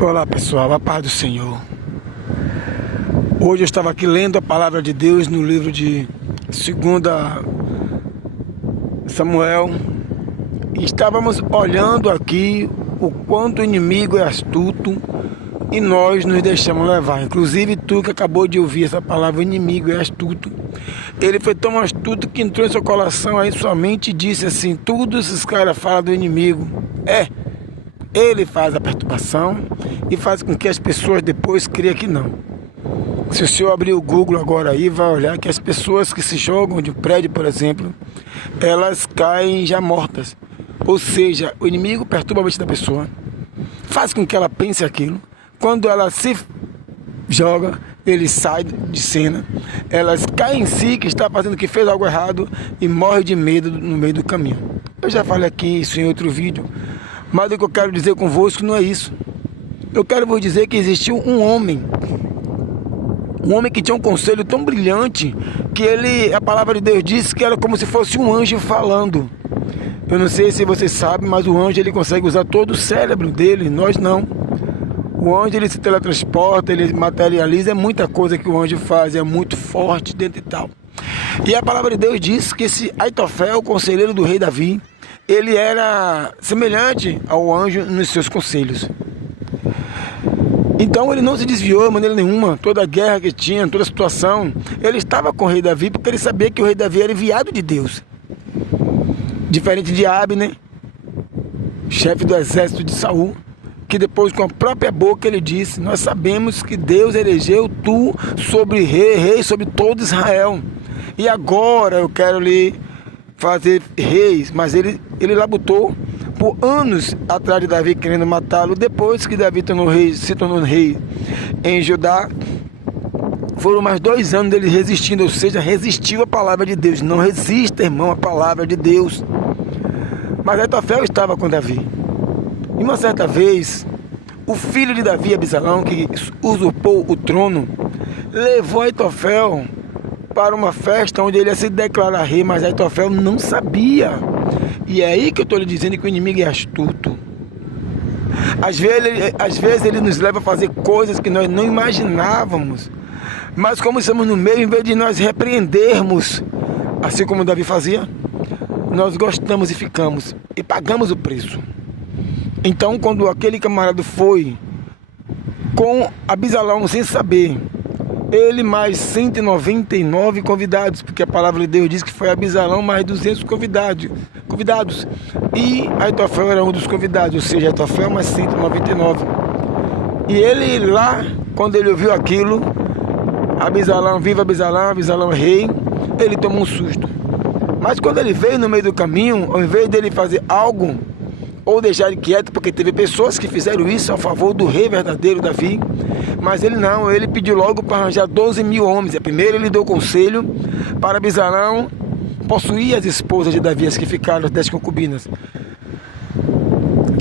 Olá pessoal, a paz do Senhor. Hoje eu estava aqui lendo a palavra de Deus no livro de 2 Samuel e estávamos olhando aqui o quanto o inimigo é astuto e nós nos deixamos levar. Inclusive tu que acabou de ouvir essa palavra, o inimigo é astuto. Ele foi tão astuto que entrou em seu coração, aí sua mente disse assim: tudo esses caras falam do inimigo. Ele faz a perturbação e faz com que as pessoas depois criem que não. Se o senhor abrir o Google agora aí, vai olhar que as pessoas que se jogam de um prédio, por exemplo, elas caem já mortas. Ou seja, o inimigo perturba a mente da pessoa, faz com que ela pense aquilo. Quando ela se joga, ele sai de cena, elas caem em si que está fazendo, que fez algo errado e morre de medo no meio do caminho. Eu já falei aqui isso em outro vídeo, mas o que eu quero dizer convosco não é isso. Eu quero vos dizer que existiu um homem que tinha um conselho tão brilhante que a palavra de Deus disse que era como se fosse um anjo falando. Eu não sei se você sabe, mas o anjo ele consegue usar todo o cérebro dele, nós não. O anjo ele se teletransporta, ele materializa, é muita coisa que o anjo faz, é muito forte dentro e tal. E a palavra de Deus diz que esse Aitofel, o conselheiro do rei Davi, ele era semelhante ao anjo nos seus conselhos. Então ele não se desviou de maneira nenhuma. Toda a guerra que tinha, toda a situação, ele estava com o rei Davi, porque ele sabia que o rei Davi era enviado de Deus. Diferente de Abner, chefe do exército de Saul, que depois com a própria boca ele disse: nós sabemos que Deus elegeu tu sobre rei sobre todo Israel. E agora eu quero lhe fazer reis. Mas ele labutou por anos atrás de Davi, querendo matá-lo. Depois que Davi se tornou rei em Judá, foram mais 2 anos dele resistindo, ou seja, resistiu à palavra de Deus. Não resista, irmão, à palavra de Deus. Mas Aitofel estava com Davi. E uma certa vez, o filho de Davi, Absalão, que usurpou o trono, levou Aitofel para uma festa onde ele ia se declarar rei, mas Aitofel não sabia. E é aí que eu estou lhe dizendo que o inimigo é astuto. Às vezes ele nos leva a fazer coisas que nós não imaginávamos. Mas como estamos no meio, em vez de nós repreendermos, assim como Davi fazia, nós gostamos e ficamos. E pagamos o preço. Então quando aquele camarada foi com Absalão sem saber, ele mais 199 convidados, porque a palavra de Deus diz que foi Absalão mais 200 convidados. E Aitofel era um dos convidados, ou seja, Aitofel mais 199. E ele lá, quando ele ouviu aquilo, Absalão, viva Absalão, Absalão rei, ele tomou um susto. Mas quando ele veio no meio do caminho, ao invés dele fazer algo, ou deixar ele quieto, porque teve pessoas que fizeram isso a favor do rei verdadeiro Davi, mas ele não, ele pediu logo para arranjar 12.000 homens. Primeiro ele deu conselho para Absalão possuir as esposas de Davi, as que ficaram, as 10 concubinas.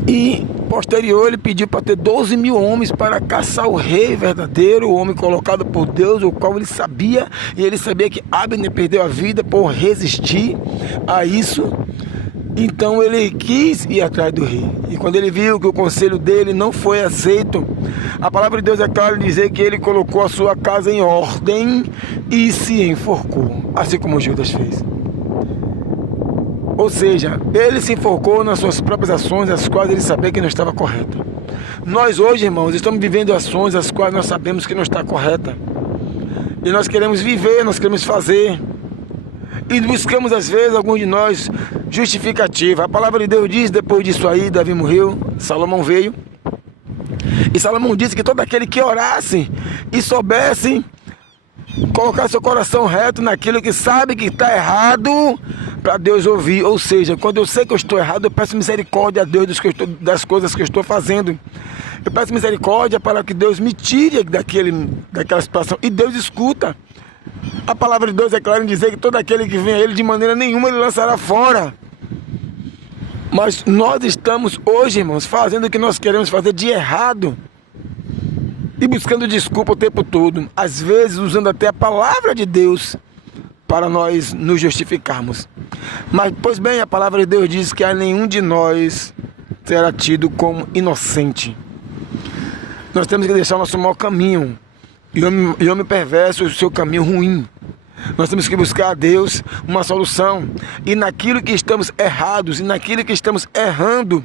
E posterior ele pediu para ter 12.000 homens para caçar o rei verdadeiro, o homem colocado por Deus, o qual ele sabia, e ele sabia que Abner perdeu a vida por resistir a isso. Então ele quis ir atrás do rei. E quando ele viu que o conselho dele não foi aceito, a palavra de Deus é clara em dizer que ele colocou a sua casa em ordem e se enforcou, assim como Judas fez. Ou seja, ele se enforcou nas suas próprias ações, as quais ele sabia que não estava correta. Nós hoje, irmãos, estamos vivendo ações as quais nós sabemos que não está correta. E nós queremos viver, nós queremos fazer. E buscamos às vezes, alguns de nós, justificativa. A palavra de Deus diz, depois disso aí, Davi morreu, Salomão veio. E Salomão disse que todo aquele que orasse e soubesse colocar seu coração reto naquilo que sabe que está errado, para Deus ouvir. Ou seja, quando eu sei que eu estou errado, eu peço misericórdia a Deus das coisas que eu estou fazendo. Eu peço misericórdia para que Deus me tire daquela situação. E Deus escuta. A palavra de Deus é clara em dizer que todo aquele que vem a Ele, de maneira nenhuma Ele lançará fora. Mas nós estamos hoje, irmãos, fazendo o que nós queremos fazer de errado e buscando desculpa o tempo todo, às vezes usando até a palavra de Deus para nós nos justificarmos. Mas, pois bem, a palavra de Deus diz que a nenhum de nós será tido como inocente. Nós temos que deixar o nosso mau caminho. E homem perverso, o seu caminho ruim. Nós temos que buscar a Deus uma solução. E naquilo que estamos errados, e naquilo que estamos errando,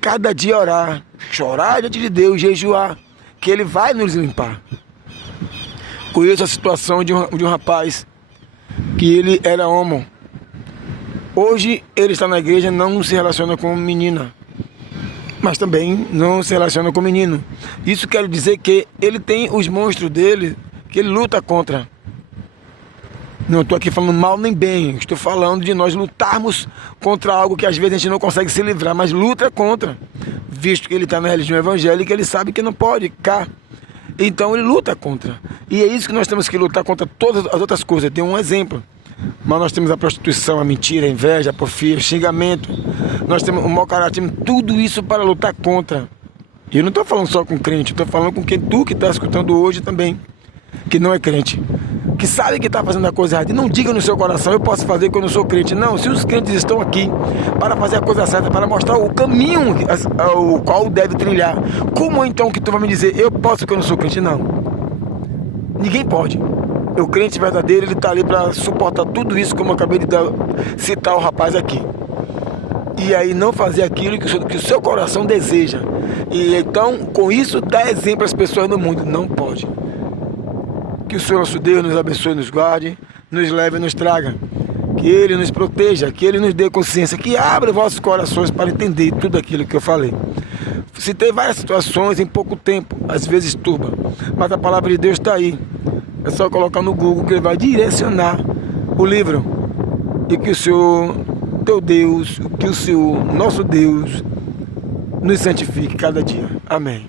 cada dia orar, chorar diante de Deus, jejuar, que Ele vai nos limpar. Conheço a situação de um rapaz, que ele era homo. Hoje ele está na igreja, não se relaciona com menina, mas também não se relaciona com menino. Isso quer dizer que ele tem os monstros dele, que ele luta contra. Não estou aqui falando mal nem bem, estou falando de nós lutarmos contra algo que às vezes a gente não consegue se livrar, mas luta contra, visto que ele está na religião evangélica, ele sabe que não pode ficar. Então ele luta contra. E é isso que nós temos que lutar contra todas as outras coisas. Tem um exemplo. Mas nós temos a prostituição, a mentira, a inveja, a porfia, o xingamento. Nós temos o mau caráter, tudo isso para lutar contra. E eu não estou falando só com crente, estou falando com quem tu que está escutando hoje também, que não é crente, que sabe que está fazendo a coisa errada. E não diga no seu coração, eu posso fazer que eu não sou crente. Não, se os crentes estão aqui para fazer a coisa certa, para mostrar o caminho o qual deve trilhar, como então que tu vai me dizer, eu posso que eu não sou crente? Não. Ninguém pode. O crente verdadeiro, ele está ali para suportar tudo isso, como eu acabei de citar o rapaz aqui. E aí não fazer aquilo que o seu coração deseja. E então, com isso, dá exemplo às pessoas no mundo. Não pode. Que o Senhor nosso Deus nos abençoe, nos guarde, nos leve e nos traga. Que Ele nos proteja, que Ele nos dê consciência, que abra vossos corações para entender tudo aquilo que eu falei. Citei várias situações em pouco tempo, às vezes turba, mas a palavra de Deus está aí. É só colocar no Google que Ele vai direcionar o livro. E que o Senhor, teu Deus, que o Senhor, nosso Deus, nos santifique cada dia. Amém.